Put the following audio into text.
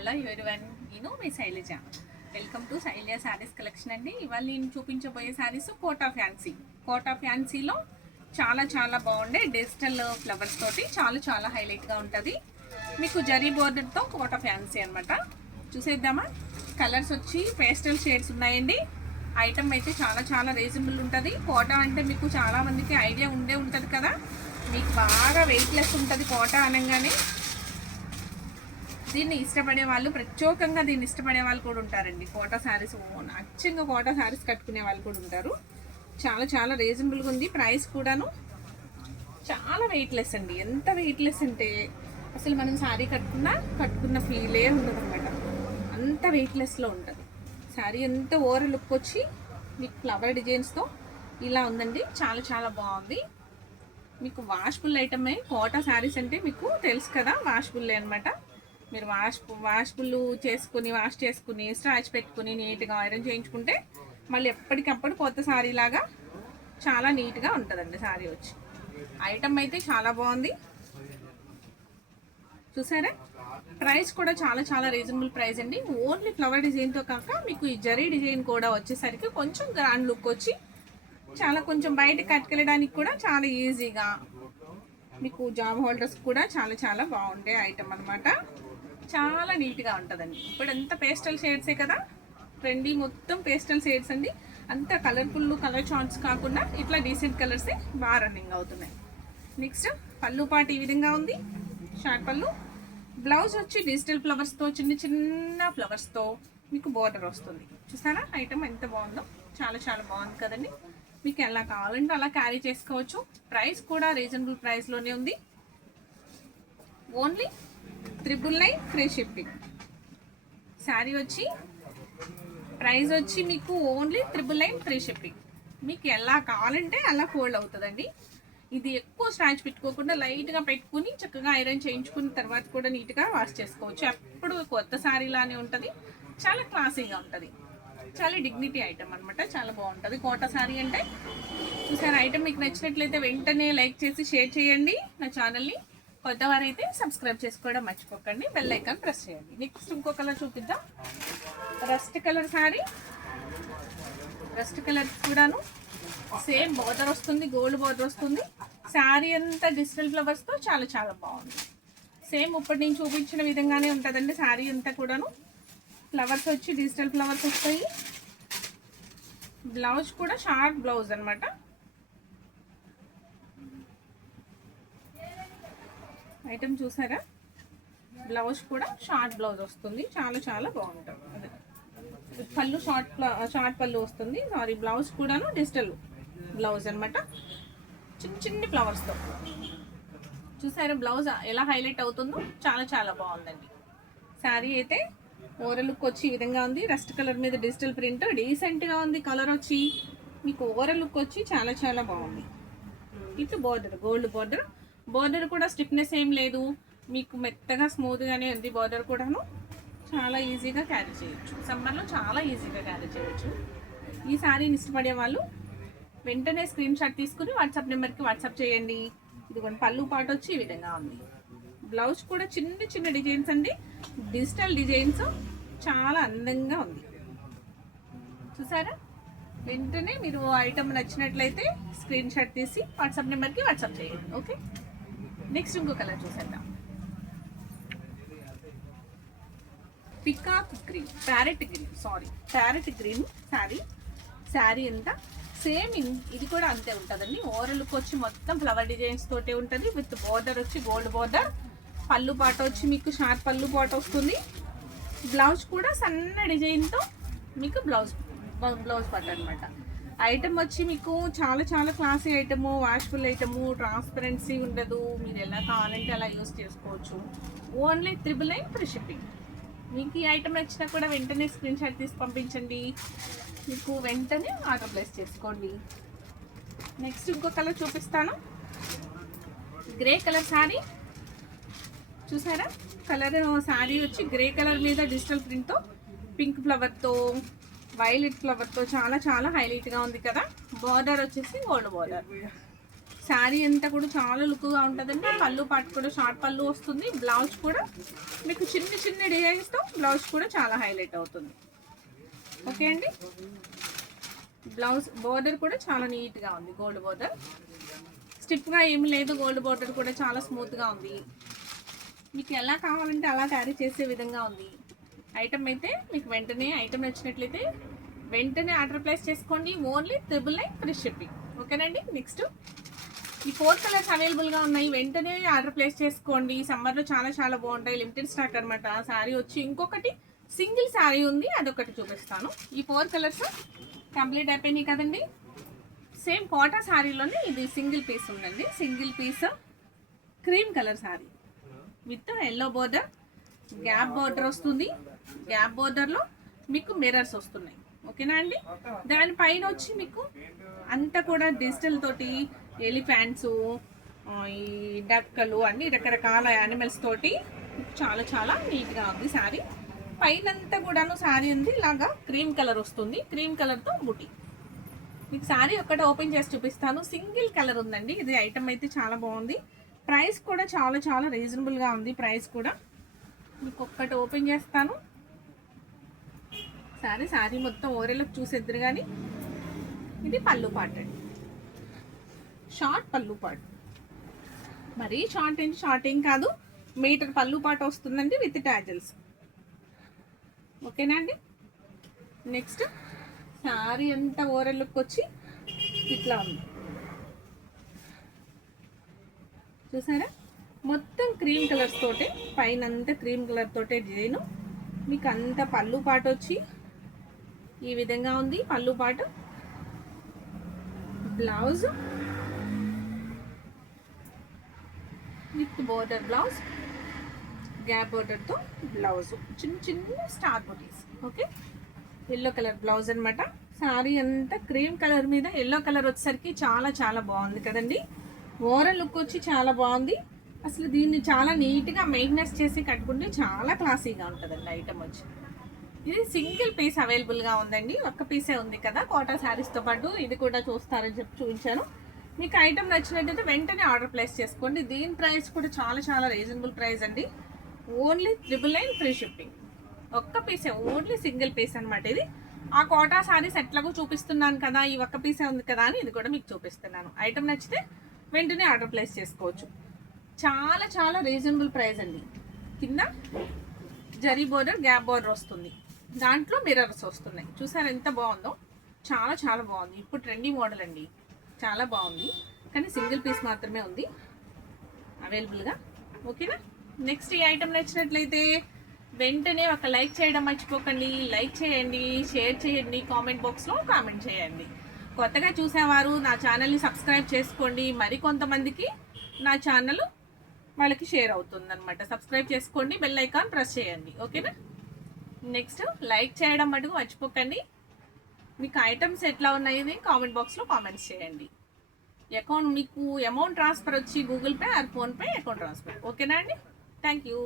Hello everyone, నేను మీ Shailaja. Welcome to Shailaja saris collection అండి. ఇవాళ నేను చూపించబోయే శారీస్ కోటా ఫ్యాన్సీలో చాలా చాలా బాగుండే డిజిటల్ ఫ్లవర్స్ తోటి చాలా హైలైట్గా ఉంటుంది. మీకు జరీ బోర్డర్తో కోటా ఫ్యాన్సీ అనమాట. చూసేద్దామా? కలర్స్ వచ్చి పేస్టల్ షేడ్స్ ఉన్నాయండి. ఐటమ్ అయితే చాలా రీజనబుల్ ఉంటుంది. కోటా అంటే మీకు చాలామందికి ఐడియా ఉంటుంది కదా, మీకు బాగా వెయిట్లెస్ ఉంటుంది కోటా అనగానే. దీన్ని ఇష్టపడే వాళ్ళు, ప్రత్యేకంగా దీన్ని ఇష్టపడే వాళ్ళు కూడా ఉంటారండి. కోటా శారీస్ అచ్చంగా కోటా శారీస్ కట్టుకునే వాళ్ళు కూడా ఉంటారు. చాలా రీజనబుల్గా ఉంది. ప్రైస్ కూడాను చాలా వెయిట్లెస్ అండి. ఎంత వెయిట్లెస్ అంటే అసలు మనం శారీ కట్టుకున్న ఫీలే ఉండదు అనమాట. అంత వెయిట్లెస్లో ఉంటుంది శారీ. అంతా ఓవర్ లుక్ వచ్చి మీకు ఫ్లవర్ డిజైన్స్తో ఇలా ఉందండి. చాలా బాగుంది. మీకు వాష్బుల్ ఐటమే. కోటా శారీస్ అంటే మీకు తెలుసు కదా, వాష్బుల్లే అనమాట. మీరు వాష్బుల్ వాష్ చేసుకుని స్టాచ్ పెట్టుకుని నీట్గా ఐరన్ చేయించుకుంటే మళ్ళీ ఎప్పటికప్పుడు కొత్త శారీ లాగా చాలా నీట్గా ఉంటుందండి శారీ వచ్చి. ఐటమ్ అయితే చాలా బాగుంది. చూసారా? ప్రైస్ కూడా చాలా రీజనబుల్ ప్రైస్ అండి. ఓన్లీ ఫ్లవర్ డిజైన్తో కాక మీకు ఈ జరీ డిజైన్ కూడా వచ్చేసరికి కొంచెం గ్రాండ్ లుక్ వచ్చి కొంచెం బయట కట్టుకెళ్ళడానికి కూడా చాలా ఈజీగా, మీకు జాబ్ హోల్డర్స్ కూడా చాలా బాగుండే ఐటమ్ అనమాట. చాలా నీట్గా ఉంటుందండి. ఇప్పుడు అంతా పేస్టల్ షేడ్సే కదా, ట్రెండీ మొత్తం పేస్టల్ షేడ్స్ అండి. అంత కలర్ఫుల్ కలర్ చార్ట్స్ కాకుండా ఇట్లా డీసెంట్ కలర్సే బాగా రన్నింగ్ అవుతున్నాయి. నెక్స్ట్ పళ్ళు పాటు ఈ విధంగా ఉంది. షార్ట్ పళ్ళు. బ్లౌజ్ వచ్చి డిజిటల్ ఫ్లవర్స్తో చిన్న ఫ్లవర్స్తో మీకు బోర్డర్ వస్తుంది. చూసారా ఐటమ్ ఎంత బాగుందో? చాలా బాగుంది కదండి. మీకు ఎలా కావాలంటే అలా క్యారీ చేసుకోవచ్చు. ప్రైస్ కూడా రీజనబుల్ ప్రైస్లోనే ఉంది. Only 999 free shipping. శారీ వచ్చి ప్రైస్ వచ్చి మీకు ఓన్లీ 999 ఫ్రీ షిప్పింగ్. మీకు ఎలా కావాలంటే అలా ఫోల్డ్ అవుతుందండి. ఇది ఎక్కువ స్టాచ్ పెట్టుకోకుండా లైట్గా పెట్టుకుని చక్కగా ఐరన్ చేయించుకున్న తర్వాత కూడా నీట్గా వాష్ చేసుకోవచ్చు. ఎప్పుడు కొత్త శారీలానే ఉంటుంది. చాలా క్లాసీగా ఉంటుంది. చాలా డిగ్నిటీ ఐటమ్ అనమాట. చాలా బాగుంటుంది కోటా శారీ అంటే. చూసారు ఐటమ్ మీకు నచ్చినట్లయితే వెంటనే లైక్ చేసి షేర్ చేయండి. నా ఛానల్ని కొత్తవారైతే సబ్స్క్రైబ్ చేసుకోవడం మర్చిపోకండి. బెల్ ఐకాన్ ప్రెస్ చేయండి. నెక్స్ట్ ఇంకో కలర్ చూపిద్దాం. Rust colour sari. Rust colour కూడాను సేమ్ బార్డర్ వస్తుంది, గోల్డ్ బార్డర్ వస్తుంది. శారీ అంతా డిజిటల్ ఫ్లవర్స్తో చాలా బాగుంది. సేమ్ ఇప్పుడు నేను చూపించిన విధంగానే ఉంటుందండి. శారీ అంతా కూడాను ఫ్లవర్స్ వచ్చి డిజిటల్ ఫ్లవర్స్ వస్తాయి. బ్లౌజ్ కూడా షార్ట్ బ్లౌజ్ అనమాట. ఐటమ్ చూసారా? బ్లౌజ్ కూడా షార్ట్ బ్లౌజ్ వస్తుంది. చాలా బాగుంటుంది. అదే పళ్ళు షార్ట్ పళ్ళు వస్తుంది. సారీ, బ్లౌజ్ కూడాను డిజిటల్ బ్లౌజ్ అనమాట. చిన్న ఫ్లవర్స్తో చూసారా బ్లౌజ్ ఎలా హైలైట్ అవుతుందో? చాలా బాగుందండి. శారీ అయితే ఓవర్ లుక్ వచ్చి ఈ విధంగా ఉంది. రస్ట్ కలర్ మీద డిజిటల్ ప్రింట్ డీసెంట్గా ఉంది. కలర్ వచ్చి మీకు ఓవర్ లుక్ వచ్చి చాలా బాగుంది. ఇటు బార్డర్ గోల్డ్ బార్డర్ కూడా స్టిఫ్నెస్ ఏం లేదు. మీకు మెత్తగా స్మూత్గానే ఉంది. బార్డర్ కూడాను చాలా ఈజీగా క్యారీ చేయొచ్చు. సమ్మర్లో చాలా ఈజీగా క్యారీ చేయొచ్చు. ఈ శారీని ఇష్టపడే వాళ్ళు వెంటనే స్క్రీన్ షాట్ తీసుకుని వాట్సాప్ నెంబర్కి వాట్సాప్ చేయండి. ఇదిగోండి పళ్ళు పాటు వచ్చి ఈ విధంగా ఉంది. బ్లౌజ్ కూడా చిన్న డిజైన్స్ అండి. డిజిటల్ డిజైన్స్ చాలా అందంగా ఉంది. చూసారా? వెంటనే మీరు ఐటమ్ నచ్చినట్లయితే స్క్రీన్ షాట్ తీసి వాట్సాప్ నెంబర్కి వాట్సాప్ చేయండి. ఓకే, నెక్స్ట్ ఇంకో కలర్ చూసేద్దాం. Peacock green, parrot green sari అంతా సేమ్. ఇది కూడా అంతే ఉంటుందండి. ఓవర్ లుక్ వచ్చి మొత్తం ఫ్లవర్ డిజైన్స్ తోటే ఉంటుంది. విత్ బార్డర్ వచ్చి గోల్డ్ బార్డర్. పళ్ళు పాట వచ్చి మీకు షార్ట్ పళ్ళు పాట వస్తుంది. బ్లౌజ్ కూడా సన్న డిజైన్తో మీకు బ్లౌజ్ పాట అనమాట. ఐటమ్ వచ్చి మీకు చాలా క్లాసీ ఐటము, వాష్ఫుల్ ఐటము, ట్రాన్స్పరెన్సీ ఉండదు. మీరు ఎలా కావాలంటే అలా యూస్ చేసుకోవచ్చు. Only 999 free shipping. మీకు ఈ ఐటమ్ నచ్చినా కూడా వెంటనే స్క్రీన్ షాట్ తీసి పంపించండి. మీకు వెంటనే ఆర్డర్ ప్లేస్ చేసుకోండి. నెక్స్ట్ ఇంకో కలర్ చూపిస్తాను. Grey colour sari. చూసారా? కలర్ శారీ వచ్చి గ్రే కలర్ మీద డిజిటల్ ప్రింట్తో పింక్ ఫ్లవర్తో వైలెట్ ఫ్లవర్తో చాలా హైలైట్గా ఉంది కదా. బార్డర్ వచ్చేసి గోల్డ్ బార్డర్. శారీ అంతా కూడా చాలా లుక్గా ఉంటుందండి. పళ్ళు పాటు కూడా షార్ట్ పళ్ళు వస్తుంది. బ్లౌజ్ కూడా మీకు చిన్న చిన్న డిజైన్స్తో బ్లౌజ్ కూడా చాలా హైలైట్ అవుతుంది. ఓకే అండి. బ్లౌజ్ బోర్డర్ కూడా చాలా నీట్గా ఉంది. గోల్డ్ బోర్డర్, స్టిఫ్గా ఏమి లేదు. గోల్డ్ బోర్డర్ కూడా చాలా స్మూత్గా ఉంది. మీకు ఎలా కావాలంటే అలా క్యారీ చేసే విధంగా ఉంది. ఐటమ్ అయితే మీకు వెంటనే ఐటమ్ నచ్చినట్లయితే వెంటనే ఆర్డర్ ప్లేస్ చేసుకోండి. Only 999 free shipping. ఓకేనండి. నెక్స్ట్ ఈ 4 కలర్స్ అవైలబుల్గా ఉన్నాయి. వెంటనే ఆర్డర్ ప్లేస్ చేసుకోండి. సమ్మర్లో చాలా చాలా బాగుంటాయి. లిమిటెడ్ స్టాక్ అనమాట. శారీ వచ్చి ఇంకొకటి సింగిల్ శారీ ఉంది, అదొకటి చూపిస్తాను. ఈ 4 కలర్స్ కంప్లీట్ అయిపోయినాయి కదండి. సేమ్ కోటా శారీలోనే ఇది సింగిల్ పీస్ ఉందండి. Single piece cream colour sari with yellow border, gap border వస్తుంది. గ్యాప్ బోర్డర్లో మీకు మిర్రర్స్ వస్తున్నాయి. ఓకేనా అండి. దానిపైన వచ్చి మీకు అంతా కూడా డిజిటల్ తోటి ఎలిఫెంట్స్, ఈ డక్కలు అన్ని రకరకాల యానిమల్స్ తోటి చాలా చాలా నీట్గా ఉంది శారీ. పైనంతా కూడాను శారీ ఉంది ఇలాగా క్రీమ్ కలర్ వస్తుంది. క్రీమ్ కలర్తో బుటీ. మీకు శారీ ఒక్కటి ఓపెన్ చేసి చూపిస్తాను. సింగిల్ కలర్ ఉందండి. ఇది ఐటమ్ అయితే చాలా బాగుంది. ప్రైస్ కూడా చాలా చాలా రీజనబుల్గా ఉంది. ప్రైస్ కూడా మీకు ఒక్కటి ఓపెన్ చేస్తాను. శారీ మొత్తం ఓరెలకు చూసేద్దరు. కానీ ఇది పళ్ళు పాట అండి. షార్ట్ పళ్ళు పాట, మరీ షార్ట్ ఏం కాదు. మీటర్ పళ్ళు పాట వస్తుందండి విత్ టాజల్స్. ఓకేనా అండి. నెక్స్ట్ శారీ అంతా ఓరెలకు వచ్చి ఇట్లా ఉంది. చూసారా, మొత్తం క్రీమ్ కలర్స్ తోటే, పైన అంతా క్రీమ్ కలర్ తోటే డిజైన్. మీకు అంత పళ్ళు పాట వచ్చి ఈ విధంగా ఉంది. పళ్ళు పాట, blouse with border, blouse gap బోర్డర్తో బ్లౌజ్, చిన్న చిన్న స్టార్ బుటీస్. ఓకే, ఎల్లో కలర్ బ్లౌజ్ అనమాట. శారీ అంతా క్రీమ్ కలర్ మీద ఎల్లో కలర్ వచ్చేసరికి చాలా చాలా బాగుంది కదండి. ఓవరాల్ లుక్ వచ్చి చాలా బాగుంది. అసలు దీన్ని చాలా నీట్గా మెయింటెనెన్స్ చేసి కట్టుకుంటే చాలా క్లాసీగా ఉంటుందండి ఐటమ్ వచ్చి. ఇది సింగిల్ పీస్ అవైలబుల్గా ఉందండి. ఒక్క పీసే ఉంది కదా కోటా శారీస్తో పాటు. ఇది కూడా చూస్తారని చెప్పి చూపించాను. మీకు ఐటమ్ నచ్చినట్టయితే వెంటనే ఆర్డర్ ప్లేస్ చేసుకోండి. దీని ప్రైస్ కూడా చాలా చాలా రీజనబుల్ ప్రైస్ అండి. Only 999 free shipping. ఒక్క పీసే, ఓన్లీ సింగిల్ పీస్ అనమాట ఇది. ఆ కోటా శారీస్ ఎట్లాగో చూపిస్తున్నాను కదా, ఈ ఒక్క పీసే ఉంది కదా అని ఇది కూడా మీకు చూపిస్తున్నాను. ఐటమ్ నచ్చితే వెంటనే ఆర్డర్ ప్లేస్ చేసుకోవచ్చు. చాలా చాలా రీజనబుల్ ప్రైస్ అండి. కింద జరీ బోర్డర్, గ్యాప్ బోర్డర్ వస్తుంది. దాంట్లో మిర్రర్స్ వస్తున్నాయి. చూసారు ఎంత బాగుందో. చాలా చాలా బాగుంది. ఇప్పుడు ట్రెండింగ్ మోడల్ అండి. చాలా బాగుంది. కానీ సింగిల్ పీస్ మాత్రమే ఉంది అవైలబుల్గా. ఓకేనా. నెక్స్ట్ ఈ ఐటమ్ నచ్చినట్లయితే వెంటనే ఒక లైక్ చేయడం మర్చిపోకండి. లైక్ చేయండి, షేర్ చేయండి, కామెంట్ బాక్స్లో కామెంట్ చేయండి. కొత్తగా చూసేవారు నా ఛానల్ని సబ్స్క్రైబ్ చేసుకోండి. మరి కొంతమందికి నా ఛానల్ వాళ్ళకి షేర్ అవుతుంది అనమాట. సబ్స్క్రైబ్ చేసుకోండి, బెల్ ఐకాన్ ప్రెస్ చేయండి. ఓకేనా. నెక్స్ట్ లైక్ చేయడం మటుకు మర్చిపోకండి. మీకు ఐటమ్స్ ఎట్లా ఉన్నాయి కామెంట్ బాక్స్లో కామెంట్స్ చేయండి. మీకు అమౌంట్ ట్రాన్స్ఫర్ వచ్చి Google pay are PhonePe account transfer. ఓకేనా అండి. Thank you.